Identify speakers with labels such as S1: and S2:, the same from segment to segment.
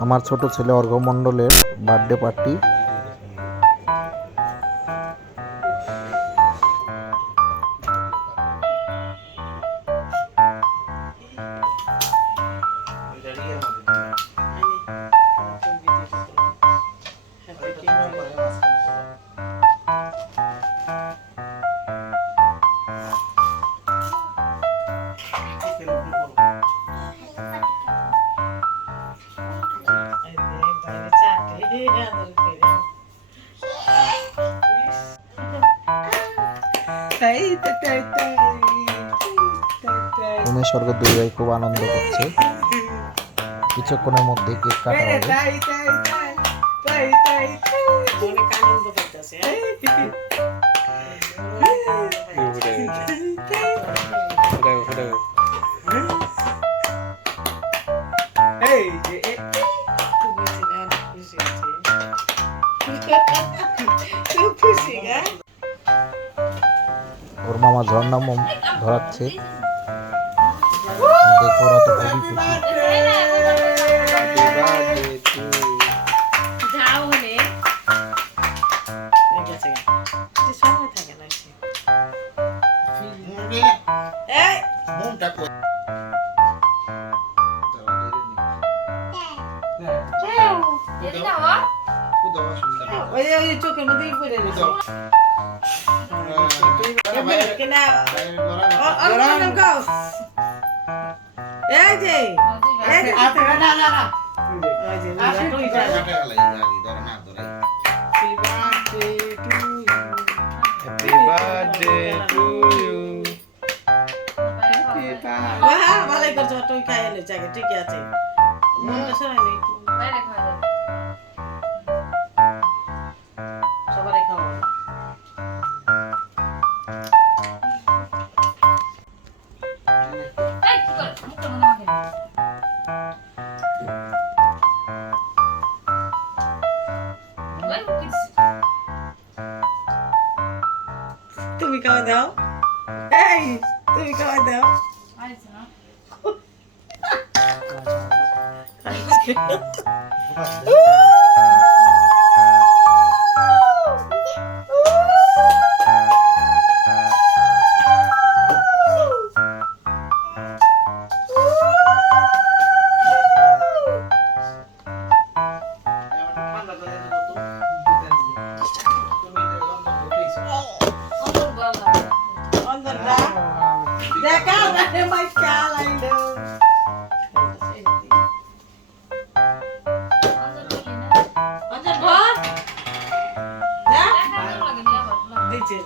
S1: আমার ছোট ছেলে অর্ঘ্য মণ্ডলের বার্থডে পার্টি উমেশ অর্ঘ দুই ভাই খুব আনন্দ করছে। কিছুক্ষণের মধ্যে কেক কাটা হবে।
S2: আনন্দ
S1: ওর মামা ঝর্ণা মোম ধরাচ্ছে দেখো ওরা তো খুবই খুশি
S3: যাও হলে
S2: হয়ে গেছে গা। যে সময় থাকে না সে। এই,
S3: যদি না হয়
S2: ওই যে- ওই যে চোখের মধ্যেই পড়ে কিনা, অ- অন্য অন্য গাও। এই যে, এই যে, ওই যে, ওই যে, ওই যে। Happy birthday to you. বাহ, ভালোই করছ, তুই খাই এলে জাগে, ঠিকই আছে। মনটা সরাইলে একটু।
S3: এই কি করে মুখটা মনে হয় ওই কিছু
S2: তুমি খাওয়া দাও এই তুমি খাওয়া দাও
S3: আইছে না অন্তর লাগে নি আবার
S2: দিচ্ছে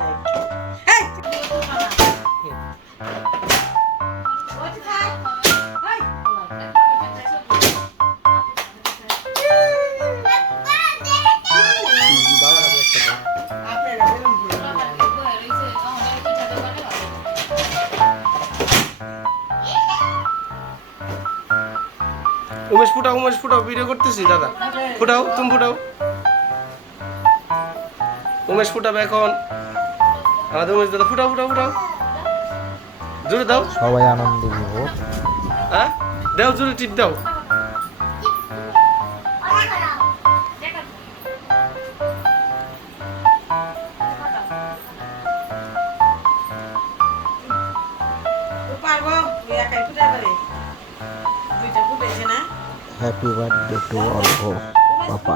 S4: উমেশ ফুটাও উমেশ ফুটাও ভিডিও করতেছি দাদা। ফুটাও তুমি ফুটাও। উমেশ ফুটাবে এখন। আমাদের উমেশ দাদা ফুটাও ফুটাও ফুটাও। জোরে দাও।
S1: সবাই আনন্দ
S4: হ্যাঁ? দাও জোরে টিপ দাও।
S1: হ্যাপি বার্থডে টু
S2: মাছ
S1: পাপা